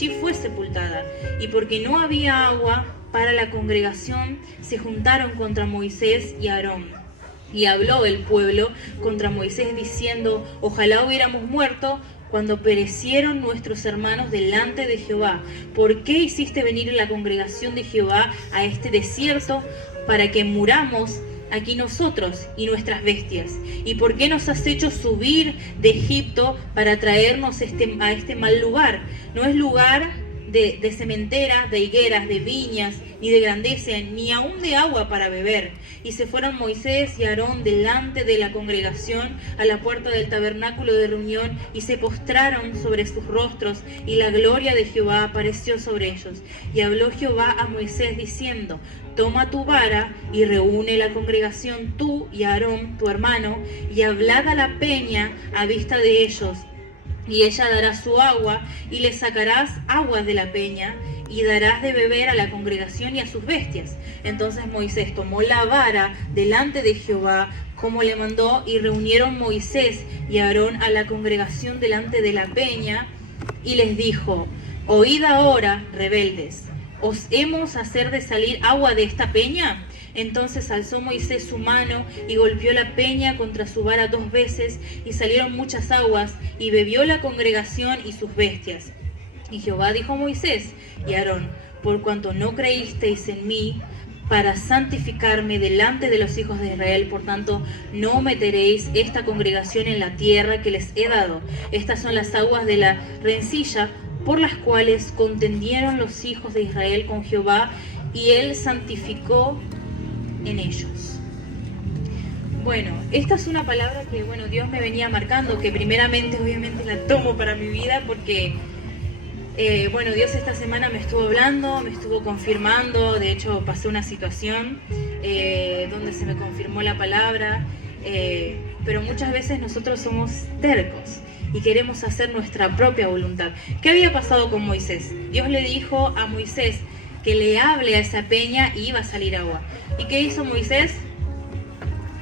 allí fue sepultada. Y porque no había agua para la congregación, se juntaron contra Moisés y Aarón. Y habló el pueblo contra Moisés diciendo: ojalá hubiéramos muerto cuando perecieron nuestros hermanos delante de Jehová. ¿Por qué hiciste venir la congregación de Jehová a este desierto para que muramos aquí nosotros y nuestras bestias? ¿Y por qué nos has hecho subir de Egipto para traernos a este mal lugar? No es lugar de sementera, de higueras, de viñas, ni de grandeza, ni aun de agua para beber. Y se fueron Moisés y Aarón delante de la congregación a la puerta del tabernáculo de reunión, y se postraron sobre sus rostros, y la gloria de Jehová apareció sobre ellos. Y habló Jehová a Moisés diciendo: toma tu vara y reúne la congregación, tú y Aarón tu hermano, y hablad a la peña a vista de ellos, y ella dará su agua, y le sacarás aguas de la peña, y darás de beber a la congregación y a sus bestias. Entonces Moisés tomó la vara delante de Jehová, como le mandó, y reunieron Moisés y Aarón a la congregación delante de la peña, y les dijo: oíd ahora, rebeldes, ¿os hemos hacer de salir agua de esta peña? Entonces alzó Moisés su mano y golpeó la peña contra su vara 2 veces, y salieron muchas aguas, y bebió la congregación y sus bestias. Y Jehová dijo a Moisés y a Aarón: por cuanto no creísteis en mí para santificarme delante de los hijos de Israel, por tanto no meteréis esta congregación en la tierra que les he dado. Estas son las aguas de la rencilla por las cuales contendieron los hijos de Israel con Jehová, y él santificó en ellos. Bueno, esta es una palabra que Dios me venía marcando, que primeramente obviamente la tomo para mi vida porque Dios esta semana me estuvo hablando, me estuvo confirmando. De hecho pasé una situación donde se me confirmó la palabra, pero muchas veces nosotros somos tercos y queremos hacer nuestra propia voluntad. ¿Qué había pasado con Moisés? Dios le dijo a Moisés que le hable a esa peña y iba a salir agua. ¿Y qué hizo Moisés?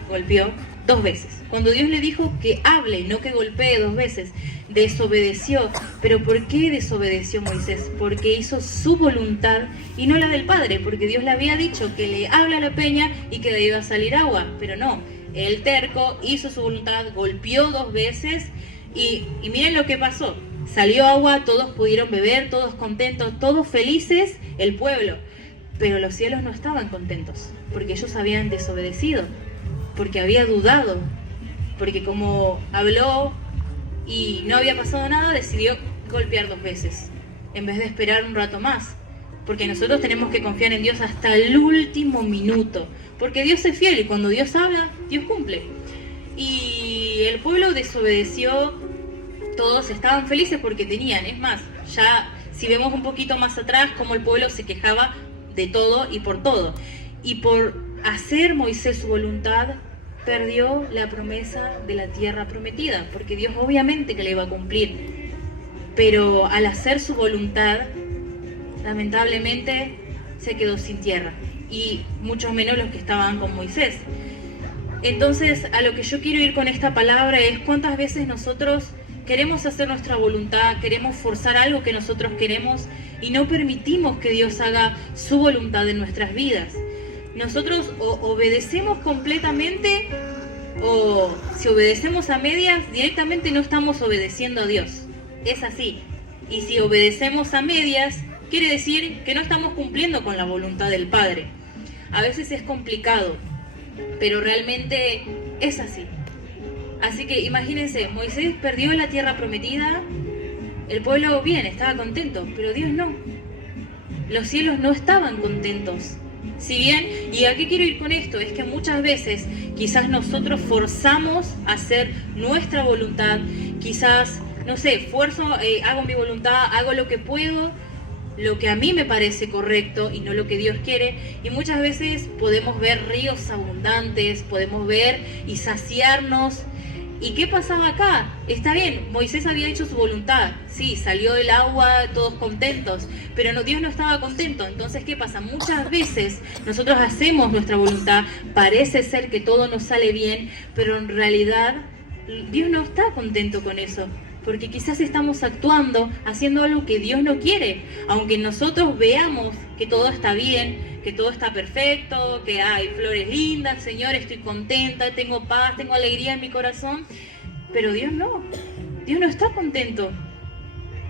Golpeó 2 veces. Cuando Dios le dijo que hable, no que golpee 2 veces, desobedeció. ¿Pero por qué desobedeció Moisés? Porque hizo su voluntad y no la del Padre, porque Dios le había dicho que le hable a la peña y que le iba a salir agua, pero no. El terco hizo su voluntad, golpeó 2 veces y miren lo que pasó. Salió agua, todos pudieron beber, todos contentos, todos felices, el pueblo. Pero los cielos no estaban contentos, porque ellos habían desobedecido, porque había dudado, porque como habló y no había pasado nada, decidió golpear 2 veces, en vez de esperar un rato más. Porque nosotros tenemos que confiar en Dios hasta el último minuto, porque Dios es fiel y cuando Dios habla, Dios cumple. Y el pueblo desobedeció, todos estaban felices porque tenían, es más, ya si vemos un poquito más atrás, como el pueblo se quejaba de todo y por todo. Y por hacer Moisés su voluntad, perdió la promesa de la tierra prometida, porque Dios obviamente que le iba a cumplir. Pero al hacer su voluntad, lamentablemente se quedó sin tierra, y muchos menos los que estaban con Moisés. Entonces, a lo que yo quiero ir con esta palabra es cuántas veces nosotros queremos hacer nuestra voluntad, queremos forzar algo que nosotros queremos y no permitimos que Dios haga su voluntad en nuestras vidas. Nosotros o obedecemos completamente, o si obedecemos a medias, directamente no estamos obedeciendo a Dios. Es así. Y si obedecemos a medias, quiere decir que no estamos cumpliendo con la voluntad del Padre. A veces es complicado, pero realmente es así. Así que imagínense, Moisés perdió la tierra prometida, el pueblo bien, estaba contento, pero Dios no. Los cielos no estaban contentos. Si bien, ¿y a qué quiero ir con esto? Es que muchas veces quizás nosotros forzamos a hacer nuestra voluntad, quizás, no sé, hago mi voluntad, hago lo que puedo, lo que a mí me parece correcto y no lo que Dios quiere, y muchas veces podemos ver ríos abundantes, podemos ver y saciarnos. ¿Y qué pasaba acá? Está bien, Moisés había hecho su voluntad, sí, salió el agua, todos contentos, pero Dios no estaba contento. Entonces, ¿qué pasa? Muchas veces nosotros hacemos nuestra voluntad, parece ser que todo nos sale bien, pero en realidad Dios no está contento con eso, porque quizás estamos actuando, haciendo algo que Dios no quiere, aunque nosotros veamos que todo está bien, que todo está perfecto, que hay flores lindas, Señor, estoy contenta, tengo paz, tengo alegría en mi corazón, pero Dios no está contento.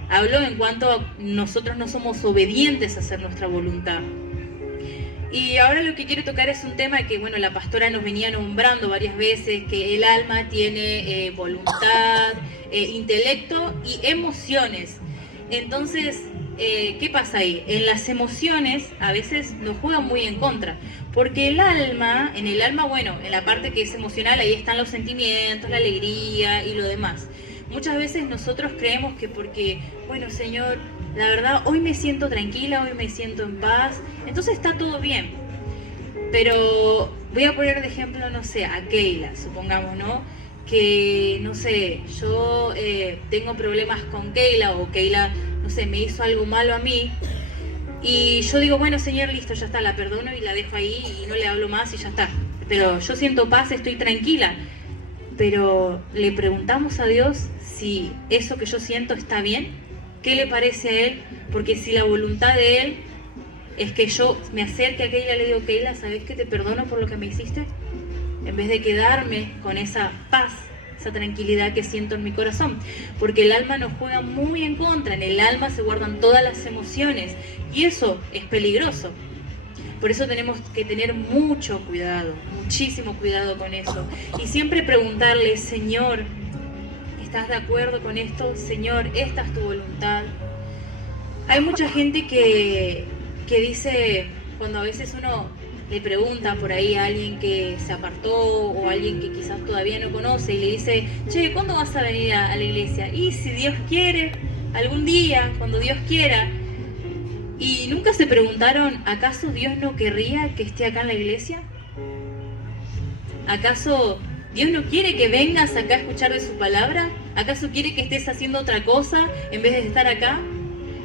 Hablo en cuanto a nosotros no somos obedientes a hacer nuestra voluntad. Y ahora lo que quiero tocar es un tema que, bueno, la pastora nos venía nombrando varias veces, que el alma tiene voluntad, intelecto y emociones. Entonces, ¿qué pasa ahí? En las emociones a veces nos juegan muy en contra, porque en el alma, bueno, en la parte que es emocional, ahí están los sentimientos, la alegría y lo demás. Muchas veces nosotros creemos que porque, bueno, Señor, la verdad, hoy me siento tranquila, hoy me siento en paz, entonces está todo bien. Pero voy a poner de ejemplo, no sé, a Keila, supongamos, ¿no? Que, no sé, yo tengo problemas con Keila, o Keila, no sé, me hizo algo malo a mí, y yo digo, bueno, Señor, listo, ya está, la perdono y la dejo ahí y no le hablo más y ya está. Pero yo siento paz, estoy tranquila. Pero le preguntamos a Dios si eso que yo siento está bien, qué le parece a Él, porque si la voluntad de Él es que yo me acerque a Keila y le digo, Keila, ¿sabes que te perdono por lo que me hiciste? En vez de quedarme con esa paz, esa tranquilidad que siento en mi corazón, porque el alma nos juega muy en contra, en el alma se guardan todas las emociones y eso es peligroso. Por eso tenemos que tener mucho cuidado, muchísimo cuidado con eso. Y siempre preguntarle, Señor, ¿estás de acuerdo con esto? Señor, ¿esta es tu voluntad? Hay mucha gente que dice, cuando a veces uno le pregunta por ahí a alguien que se apartó o a alguien que quizás todavía no conoce y le dice, che, ¿cuándo vas a venir a la iglesia? Y si Dios quiere, algún día, cuando Dios quiera. ¿Y nunca se preguntaron, ¿acaso Dios no querría que esté acá en la iglesia? ¿Acaso Dios no quiere que vengas acá a escuchar de su palabra? ¿Acaso quiere que estés haciendo otra cosa en vez de estar acá?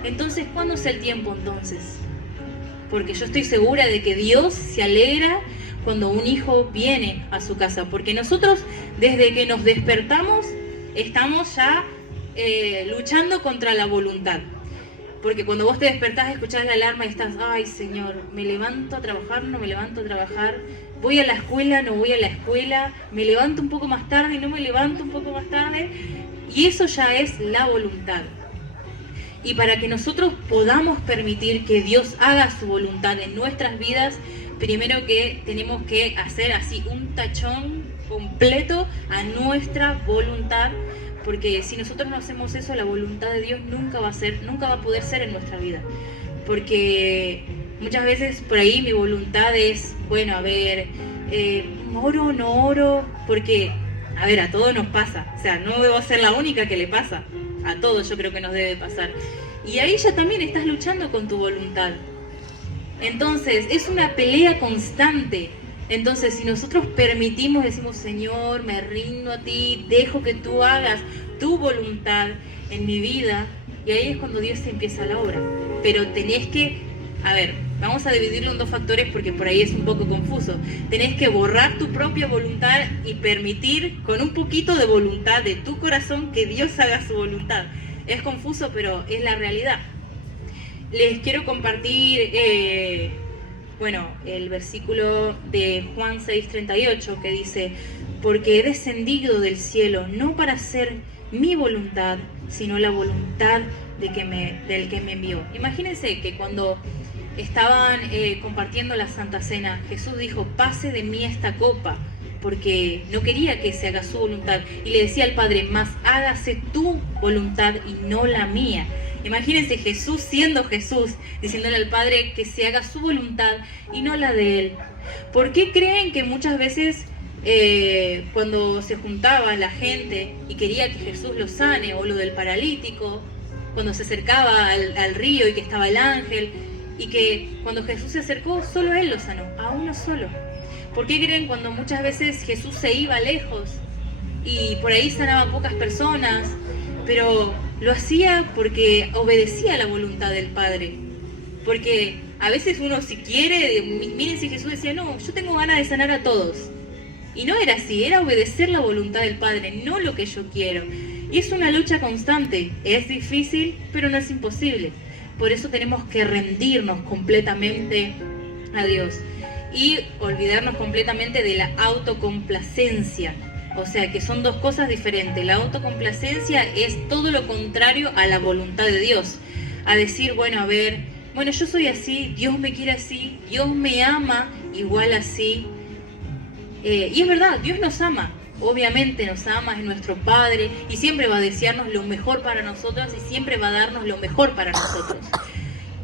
Entonces, ¿cuándo es el tiempo entonces? Porque yo estoy segura de que Dios se alegra cuando un hijo viene a su casa. Porque nosotros, desde que nos despertamos, estamos ya luchando contra la voluntad. Porque cuando vos te despertás, escuchás la alarma y estás, ay Señor, me levanto a trabajar, no me levanto a trabajar, voy a la escuela, no voy a la escuela, me levanto un poco más tarde, no me levanto un poco más tarde, y eso ya es la voluntad. Y para que nosotros podamos permitir que Dios haga su voluntad en nuestras vidas, primero que tenemos que hacer así un tachón completo a nuestra voluntad, porque si nosotros no hacemos eso, la voluntad de Dios nunca va a poder ser en nuestra vida. Porque muchas veces por ahí mi voluntad es, bueno, a ver, oro o no oro, porque, a ver, a todos nos pasa. O sea, no debo ser la única que le pasa. A todos yo creo que nos debe pasar. Y ahí ya también estás luchando con tu voluntad. Entonces, es una pelea constante. Entonces, si nosotros permitimos, decimos, Señor, me rindo a ti, dejo que tú hagas tu voluntad en mi vida, y ahí es cuando Dios se empieza la obra. Pero tenés que, a ver, vamos a dividirlo en dos factores porque por ahí es un poco confuso. Tenés que borrar tu propia voluntad y permitir con un poquito de voluntad de tu corazón que Dios haga su voluntad. Es confuso, pero es la realidad. Les quiero compartir... Bueno, el versículo de Juan 6:38 que dice, porque he descendido del cielo no para hacer mi voluntad, sino la voluntad del que me envió. Imagínense que cuando estaban compartiendo la Santa Cena, Jesús dijo, pase de mí esta copa, porque no quería que se haga su voluntad. Y le decía al Padre, mas hágase tu voluntad y no la mía. Imagínense Jesús siendo Jesús, diciéndole al Padre que se haga su voluntad y no la de Él. ¿Por qué creen que muchas veces cuando se juntaba la gente y quería que Jesús lo sane, o lo del paralítico, cuando se acercaba al río y que estaba el ángel, y que cuando Jesús se acercó, solo Él lo sanó, a uno solo? ¿Por qué creen cuando muchas veces Jesús se iba lejos y por ahí sanaba a pocas personas, pero lo hacía porque obedecía la voluntad del Padre? Porque a veces uno si quiere, miren si Jesús decía, no, yo tengo ganas de sanar a todos. Y no era así, era obedecer la voluntad del Padre, no lo que yo quiero. Y es una lucha constante, es difícil, pero no es imposible. Por eso tenemos que rendirnos completamente a Dios y olvidarnos completamente de la autocomplacencia. O sea que son dos cosas diferentes. La autocomplacencia es todo lo contrario a la voluntad de Dios. A decir, bueno, a ver, bueno, yo soy así, Dios me quiere así, Dios me ama igual así. Y es verdad, Dios nos ama. Obviamente nos ama, es nuestro Padre y siempre va a desearnos lo mejor para nosotros y siempre va a darnos lo mejor para nosotros.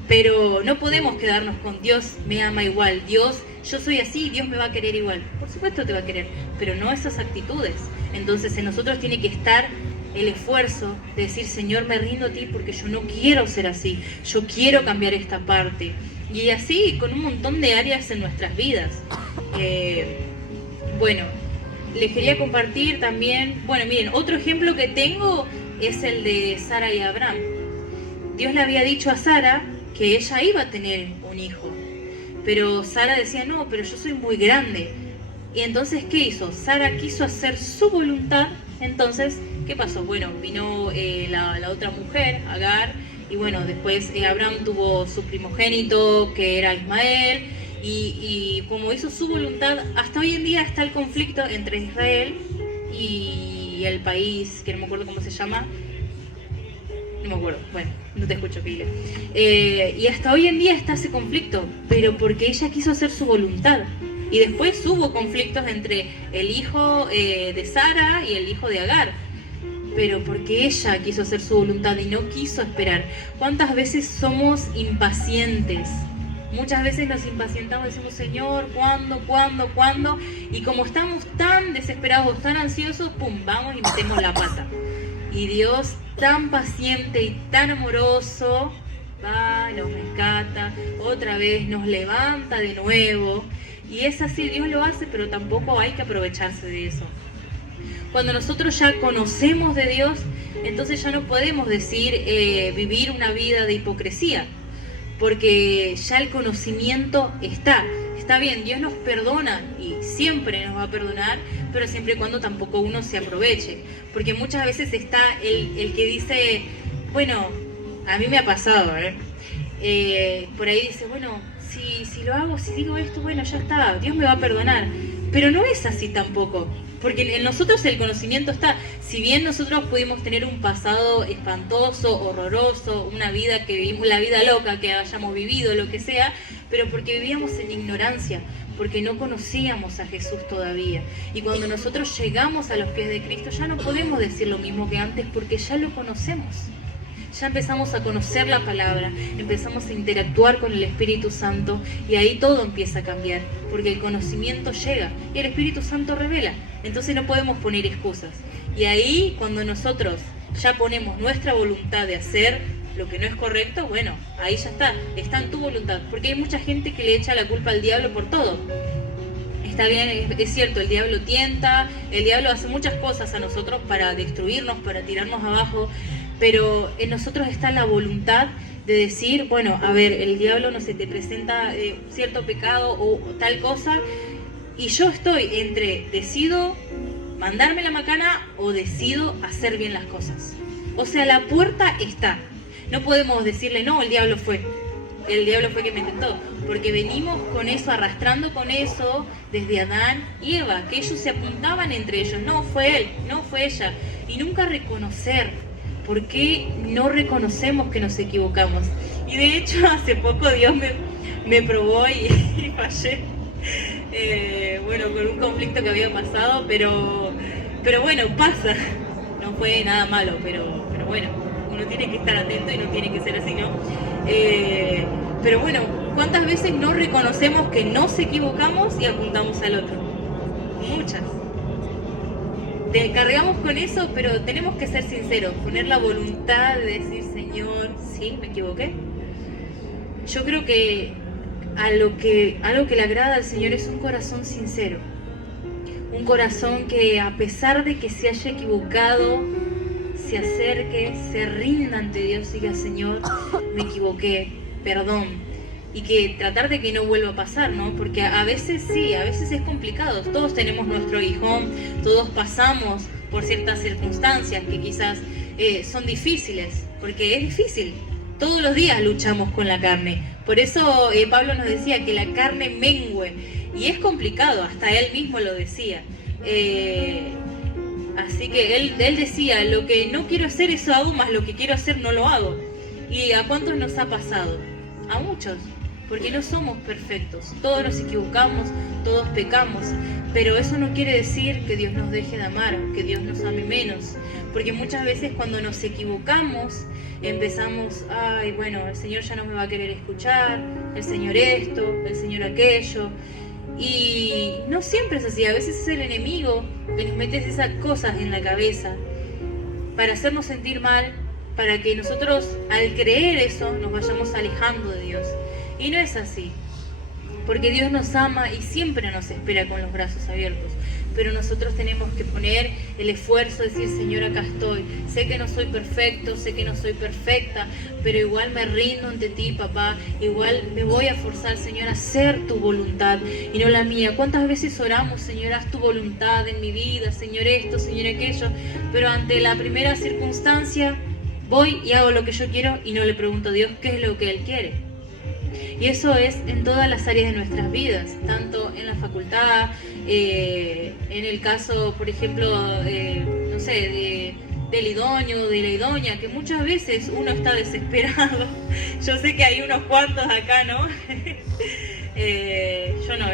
Pero no podemos quedarnos con Dios me ama igual, Dios, yo soy así, Dios me va a querer igual. Por supuesto te va a querer, pero no esas actitudes. Entonces en nosotros tiene que estar el esfuerzo de decir, Señor, me rindo a ti porque yo no quiero ser así, yo quiero cambiar esta parte. Y así con un montón de áreas en nuestras vidas. Bueno, les quería compartir también, bueno, miren, otro ejemplo que tengo es el de Sara y Abraham. Dios le había dicho a Sara que ella iba a tener un hijo, pero Sara decía, no, pero yo soy muy grande. Y entonces, ¿qué hizo? Sara quiso hacer su voluntad. Entonces, ¿qué pasó? Bueno, vino la otra mujer, Agar, y bueno, después Abraham tuvo su primogénito, que era Ismael, y como hizo su voluntad, hasta hoy en día está el conflicto entre Israel y el país, que no me acuerdo cómo se llama, no me acuerdo, bueno, no te escucho, Pile. Y hasta hoy en día está ese conflicto, pero porque ella quiso hacer su voluntad. Y después hubo conflictos entre el hijo de Sara y el hijo de Agar, pero porque ella quiso hacer su voluntad y no quiso esperar. ¿Cuántas veces somos impacientes? Muchas veces nos impacientamos y decimos, Señor, ¿cuándo? Y como estamos tan desesperados, tan ansiosos, pum, vamos y metemos la pata. Y Dios, tan paciente y tan amoroso, va, nos rescata, otra vez nos levanta de nuevo. Y es así, Dios lo hace, pero tampoco hay que aprovecharse de eso. Cuando nosotros ya conocemos de Dios, entonces ya no podemos decir vivir una vida de hipocresía, porque ya el conocimiento está bien, Dios nos perdona y siempre nos va a perdonar, pero siempre y cuando tampoco uno se aproveche, porque muchas veces está el que dice, bueno, a mí me ha pasado, por ahí dice, bueno, si lo hago, si digo esto, bueno, ya está, Dios me va a perdonar, pero no es así tampoco. Porque en nosotros el conocimiento está. Si bien nosotros pudimos tener un pasado espantoso, horroroso, una vida que vivimos, la vida loca que hayamos vivido, lo que sea, pero porque vivíamos en ignorancia, porque no conocíamos a Jesús todavía. Y cuando nosotros llegamos a los pies de Cristo ya no podemos decir lo mismo que antes porque ya lo conocemos. Ya empezamos a conocer la palabra, empezamos a interactuar con el Espíritu Santo y ahí todo empieza a cambiar, porque el conocimiento llega y el Espíritu Santo revela. Entonces no podemos poner excusas. Y ahí cuando nosotros ya ponemos nuestra voluntad de hacer lo que no es correcto, bueno, ahí ya está en tu voluntad. Porque hay mucha gente que le echa la culpa al diablo por todo. Está bien, es cierto, el diablo tienta, el diablo hace muchas cosas a nosotros para destruirnos, para tirarnos abajo, pero en nosotros está la voluntad de decir, bueno, a ver, el diablo no se te presenta cierto pecado o tal cosa, y yo estoy entre decido mandarme la macana o decido hacer bien las cosas. O sea, la puerta está. No podemos decirle, no, el diablo fue que me intentó, porque venimos con eso, arrastrando con eso desde Adán y Eva, que ellos se apuntaban entre ellos, no fue él, no fue ella, y nunca reconocer. ¿Por qué no reconocemos que nos equivocamos? Y de hecho hace poco Dios me probó y fallé, bueno, con un conflicto que había pasado, pero bueno, pasa, no fue nada malo, pero bueno, uno tiene que estar atento y no tiene que ser así, ¿no? Pero bueno, ¿cuántas veces no reconocemos que nos equivocamos y apuntamos al otro? Muchas. Te cargamos con eso, pero tenemos que ser sinceros, poner la voluntad de decir, Señor, sí, me equivoqué. Yo creo que algo que le agrada al Señor es un corazón sincero. Un corazón que a pesar de que se haya equivocado, se acerque, se rinda ante Dios y diga, Señor, me equivoqué, perdón. Y que tratar de que no vuelva a pasar, ¿no? Porque a veces sí, a veces es complicado. Todos tenemos nuestro aguijón, todos pasamos por ciertas circunstancias que quizás son difíciles, porque es difícil. Todos los días luchamos con la carne. Por eso Pablo nos decía que la carne mengüe. Y es complicado, hasta él mismo lo decía. Así que él decía, lo que no quiero hacer eso hago, más lo que quiero hacer no lo hago. ¿Y a cuántos nos ha pasado? A muchos. Porque no somos perfectos. Todos nos equivocamos, todos pecamos. Pero eso no quiere decir que Dios nos deje de amar, que Dios nos ame menos. Porque muchas veces cuando nos equivocamos, empezamos, ay, bueno, el Señor ya no me va a querer escuchar, el Señor esto, el Señor aquello. Y no siempre es así, a veces es el enemigo que nos mete esas cosas en la cabeza para hacernos sentir mal, para que nosotros al creer eso nos vayamos alejando de Dios. Y no es así, porque Dios nos ama y siempre nos espera con los brazos abiertos. Pero nosotros tenemos que poner el esfuerzo, decir, Señor, acá estoy. Sé que no soy perfecto, sé que no soy perfecta, pero igual me rindo ante ti, papá. Igual me voy a forzar, Señor, a hacer tu voluntad y no la mía. ¿Cuántas veces oramos, Señor, haz tu voluntad en mi vida, Señor esto, Señor aquello? Pero ante la primera circunstancia, voy y hago lo que yo quiero y no le pregunto a Dios qué es lo que Él quiere. Y eso es en todas las áreas de nuestras vidas, tanto en la facultad, en el caso, por ejemplo, no sé, del idóneo, de la idónea, que muchas veces uno está desesperado. Yo sé que hay unos cuantos acá, ¿no? Yo no,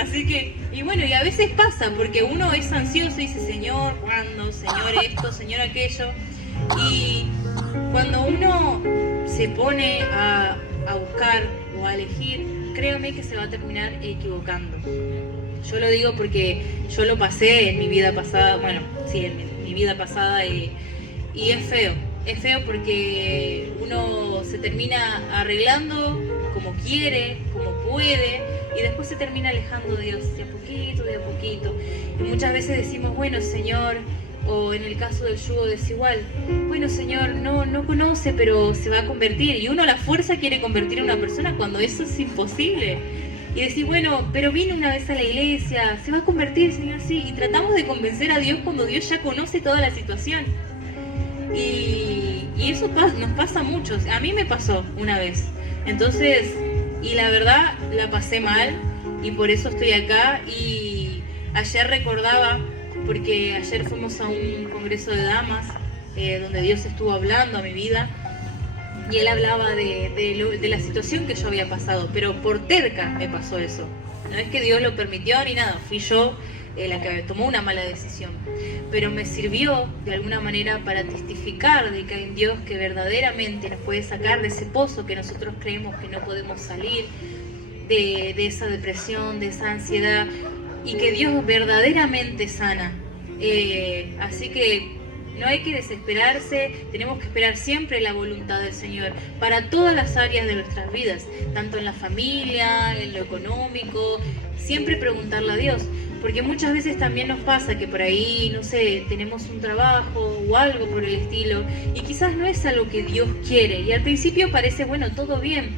así que, y bueno, y a veces pasa, porque uno es ansioso y dice, Señor, ¿cuándo? Señor esto, Señor aquello. Y cuando uno se pone a buscar o a elegir, créame que se va a terminar equivocando. Yo lo digo porque yo lo pasé en mi vida pasada, bueno, sí, en mi vida pasada y es feo. Es feo porque uno se termina arreglando como quiere, como puede, y después se termina alejando de Dios de a poquito, de a poquito. Y muchas veces decimos, bueno, Señor, o en el caso del yugo desigual, bueno, Señor, no conoce, pero se va a convertir. Y uno a la fuerza quiere convertir a una persona cuando eso es imposible. Y decir, bueno, pero vino una vez a la iglesia, se va a convertir, Señor, sí. Y tratamos de convencer a Dios cuando Dios ya conoce toda la situación. Y eso nos pasa a muchos. A mí me pasó una vez. Entonces, y la verdad, la pasé mal. Y por eso estoy acá. Y ayer recordaba, porque ayer fuimos a un congreso de damas, donde Dios estuvo hablando a mi vida. Y Él hablaba de la situación que yo había pasado. Pero por terca me pasó eso. No es que Dios lo permitió ni nada. Fui yo la que tomó una mala decisión, pero me sirvió de alguna manera para testificar de que hay un Dios que verdaderamente nos puede sacar de ese pozo que nosotros creemos que no podemos salir, de esa depresión, de esa ansiedad, y que Dios verdaderamente sana. Así que no hay que desesperarse, tenemos que esperar siempre la voluntad del Señor para todas las áreas de nuestras vidas, tanto en la familia, en lo económico, siempre preguntarle a Dios. Porque muchas veces también nos pasa que por ahí, no sé, tenemos un trabajo o algo por el estilo y quizás no es algo que Dios quiere y al principio parece, bueno, todo bien,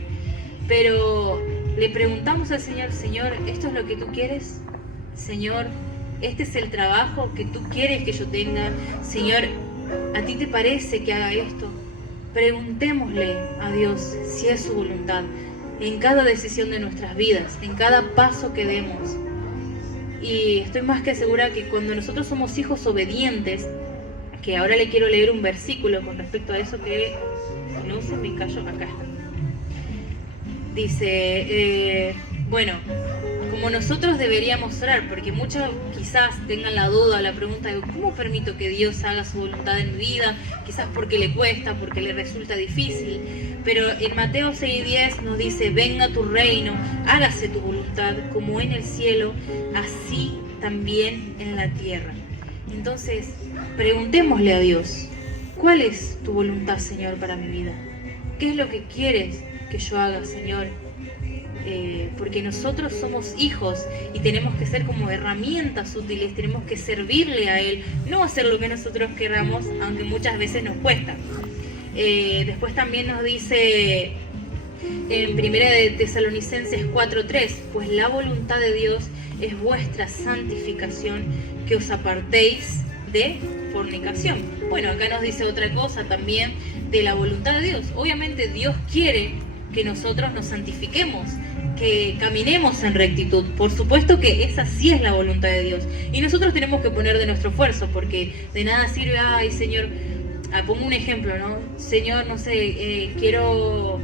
pero le preguntamos al Señor, Señor, ¿esto es lo que tú quieres? Señor, ¿este es el trabajo que tú quieres que yo tenga? Señor, ¿a ti te parece que haga esto? Preguntémosle a Dios si es su voluntad en cada decisión de nuestras vidas, en cada paso que demos. Y estoy más que segura que cuando nosotros somos hijos obedientes, que ahora le quiero leer un versículo con respecto a eso que no se me cayó acá. Dice, bueno, como nosotros deberíamos orar, porque muchos quizás tengan la duda, la pregunta de ¿cómo permito que Dios haga su voluntad en mi vida? Quizás porque le cuesta, porque le resulta difícil. Pero en Mateo 6:10 nos dice, venga tu reino, hágase tu voluntad como en el cielo, así también en la tierra. Entonces, preguntémosle a Dios, ¿cuál es tu voluntad, Señor, para mi vida? ¿Qué es lo que quieres que yo haga, Señor? Porque nosotros somos hijos y tenemos que ser como herramientas útiles, tenemos que servirle a Él, no hacer lo que nosotros queramos, aunque muchas veces nos cuesta. Después también nos dice En 1 de Tesalonicenses 4:3, pues la voluntad de Dios es vuestra santificación, que os apartéis de fornicación. Bueno, acá nos dice otra cosa también de la voluntad de Dios. Obviamente Dios quiere que nosotros nos santifiquemos, que caminemos en rectitud. Por supuesto que esa sí es la voluntad de Dios. Y nosotros tenemos que poner de nuestro esfuerzo, porque de nada sirve, ay Señor, pongo un ejemplo, ¿no? Señor, no sé, quiero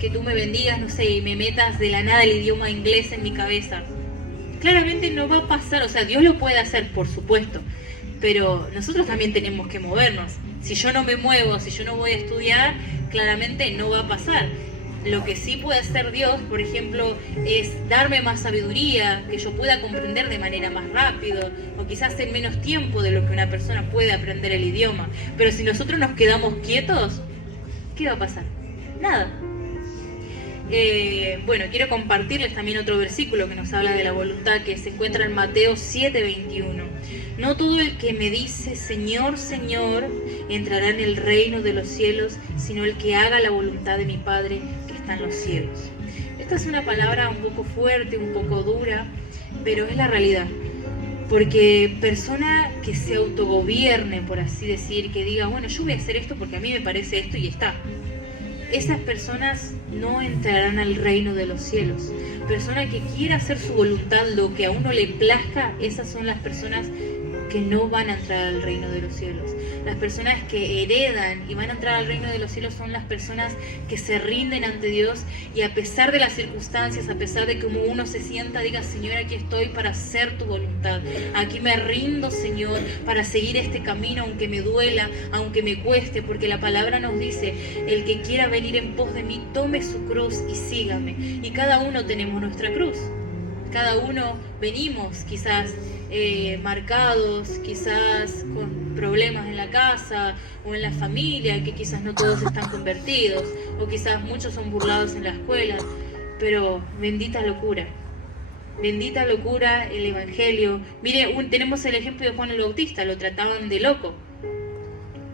que tú me bendigas, no sé, y me metas de la nada el idioma inglés en mi cabeza. Claramente no va a pasar, o sea, Dios lo puede hacer, por supuesto, pero nosotros también tenemos que movernos. Si yo no me muevo, si yo no voy a estudiar, claramente no va a pasar. Lo que sí puede hacer Dios, por ejemplo, es darme más sabiduría, que yo pueda comprender de manera más rápido, o quizás en menos tiempo de lo que una persona puede aprender el idioma. Pero si nosotros nos quedamos quietos, ¿qué va a pasar? Nada. Bueno, quiero compartirles también otro versículo que nos habla de la voluntad, que se encuentra en Mateo 7:21. No todo el que me dice Señor, Señor, entrará en el reino de los cielos, sino el que haga la voluntad de mi Padre que está en los cielos. Esta es una palabra un poco fuerte, un poco dura, pero es la realidad. Porque persona que se autogobierne, por así decir, que diga, bueno, yo voy a hacer esto porque a mí me parece esto y está. Esas personas no entrarán al reino de los cielos. Persona que quiera hacer su voluntad, lo que a uno le plazca, esas son las personas que no van a entrar al reino de los cielos. Las personas que heredan y van a entrar al reino de los cielos son las personas que se rinden ante Dios y a pesar de las circunstancias, a pesar de cómo uno se sienta, diga, Señor, aquí estoy para hacer tu voluntad. Aquí me rindo, Señor, para seguir este camino, aunque me duela, aunque me cueste, porque la palabra nos dice, el que quiera venir en pos de mí, tome su cruz y sígame. Y cada uno tenemos nuestra cruz. Cada uno venimos quizás marcados, quizás con problemas en la casa o en la familia, que quizás no todos están convertidos, o quizás muchos son burlados en la escuela, pero bendita locura el Evangelio. Mire, tenemos el ejemplo de Juan el Bautista, lo trataban de loco,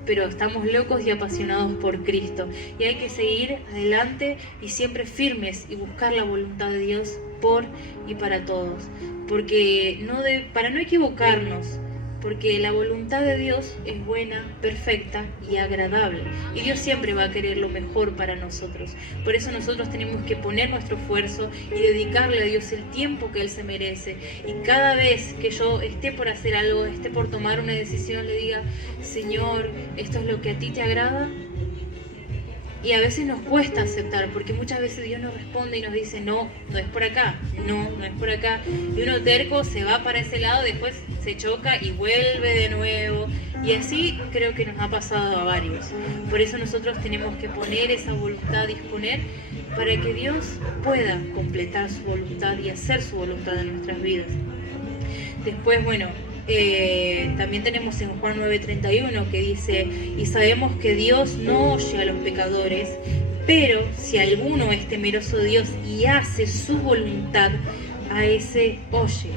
pero estamos locos y apasionados por Cristo. Y hay que seguir adelante y siempre firmes y buscar la voluntad de Dios por y para todos. Porque para no equivocarnos, porque la voluntad de Dios es buena, perfecta y agradable. Y Dios siempre va a querer lo mejor para nosotros. Por eso nosotros tenemos que poner nuestro esfuerzo y dedicarle a Dios el tiempo que Él se merece. Y cada vez que yo esté por hacer algo, esté por tomar una decisión, le diga, Señor, ¿esto es lo que a ti te agrada? Y a veces nos cuesta aceptar, porque muchas veces Dios nos responde y nos dice, no, no es por acá, no es por acá. Y uno terco se va para ese lado, después se choca y vuelve de nuevo. Y así creo que nos ha pasado a varios. Por eso nosotros tenemos que poner esa voluntad, disponer, para que Dios pueda completar su voluntad y hacer su voluntad en nuestras vidas. Después, bueno, también tenemos en Juan 9:31 que dice, y sabemos que Dios no oye a los pecadores, pero si alguno es temeroso de Dios y hace su voluntad, a ese oye.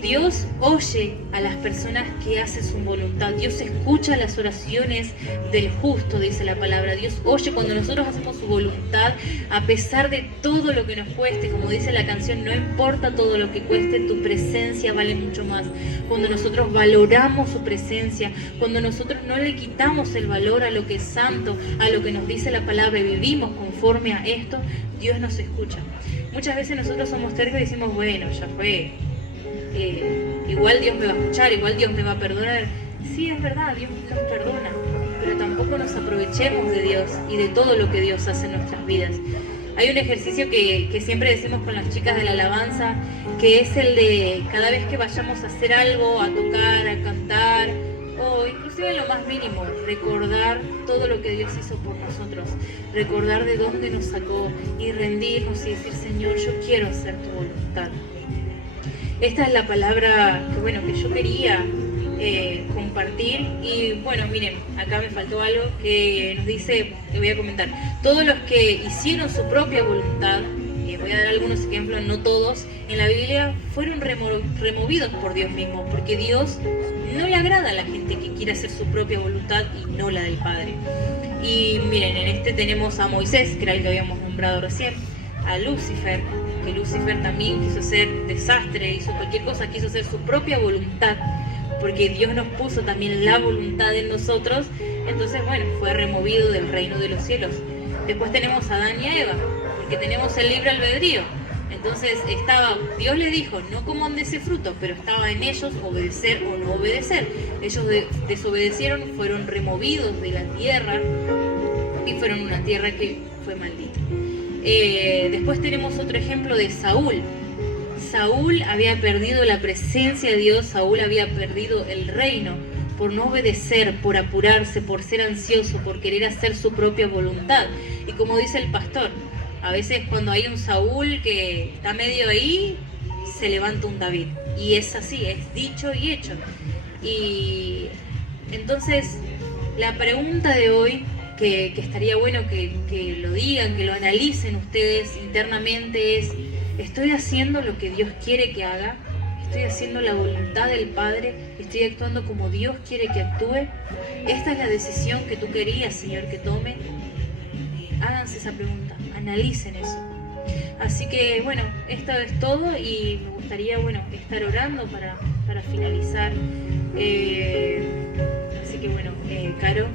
Dios oye a las personas que hacen su voluntad. Dios escucha las oraciones del justo, dice la palabra. Dios oye cuando nosotros hacemos su voluntad, a pesar de todo lo que nos cueste. Como dice la canción, no importa todo lo que cueste, tu presencia vale mucho más. Cuando nosotros valoramos su presencia, cuando nosotros no le quitamos el valor a lo que es santo, a lo que nos dice la palabra y vivimos conforme a esto, Dios nos escucha. Muchas veces nosotros somos tercos y decimos, bueno, ya fue. Igual Dios me va a escuchar, igual Dios me va a perdonar. Sí, es verdad, Dios nos perdona, pero tampoco nos aprovechemos de Dios y de todo lo que Dios hace en nuestras vidas. Hay un ejercicio que siempre decimos con las chicas de la alabanza, que es el de cada vez que vayamos a hacer algo, a tocar, a cantar, o inclusive en lo más mínimo, recordar todo lo que Dios hizo por nosotros, recordar de dónde nos sacó y rendirnos y decir, Señor, yo quiero hacer tu voluntad. Esta es la palabra que yo quería compartir. Y bueno, miren, acá me faltó algo que nos dice, te voy a comentar. Todos los que hicieron su propia voluntad, voy a dar algunos ejemplos, no todos, en la Biblia fueron removidos por Dios mismo, porque Dios no le agrada a la gente que quiere hacer su propia voluntad y no la del Padre. Y miren, en este tenemos a Moisés, que era el que habíamos nombrado recién, a Lucifer, que Lucifer también quiso hacer desastre, hizo cualquier cosa, quiso hacer su propia voluntad, porque Dios nos puso también la voluntad en nosotros, entonces bueno, fue removido del reino de los cielos. Después tenemos a Adán y a Eva, porque tenemos el libre albedrío. Entonces Dios le dijo, no coman de ese fruto, pero estaba en ellos obedecer o no obedecer. Ellos desobedecieron, fueron removidos de la tierra y fueron una tierra que fue maldita. Después tenemos otro ejemplo de Saúl. Saúl había perdido la presencia de Dios, Saúl había perdido el reino por no obedecer, por apurarse, por ser ansioso, por querer hacer su propia voluntad. Y como dice el pastor, a veces cuando hay un Saúl que está medio ahí, se levanta un David. Y es así, es dicho y hecho. Y entonces la pregunta de hoy, que estaría bueno que lo digan, que lo analicen ustedes internamente, es: ¿estoy haciendo lo que Dios quiere que haga? ¿Estoy haciendo la voluntad del Padre? ¿Estoy actuando como Dios quiere que actúe? ¿Esta es la decisión que tú querías, Señor, que tome? Háganse esa pregunta, analicen eso. Así que bueno, esto es todo y me gustaría estar orando para finalizar. Así que bueno, Caro.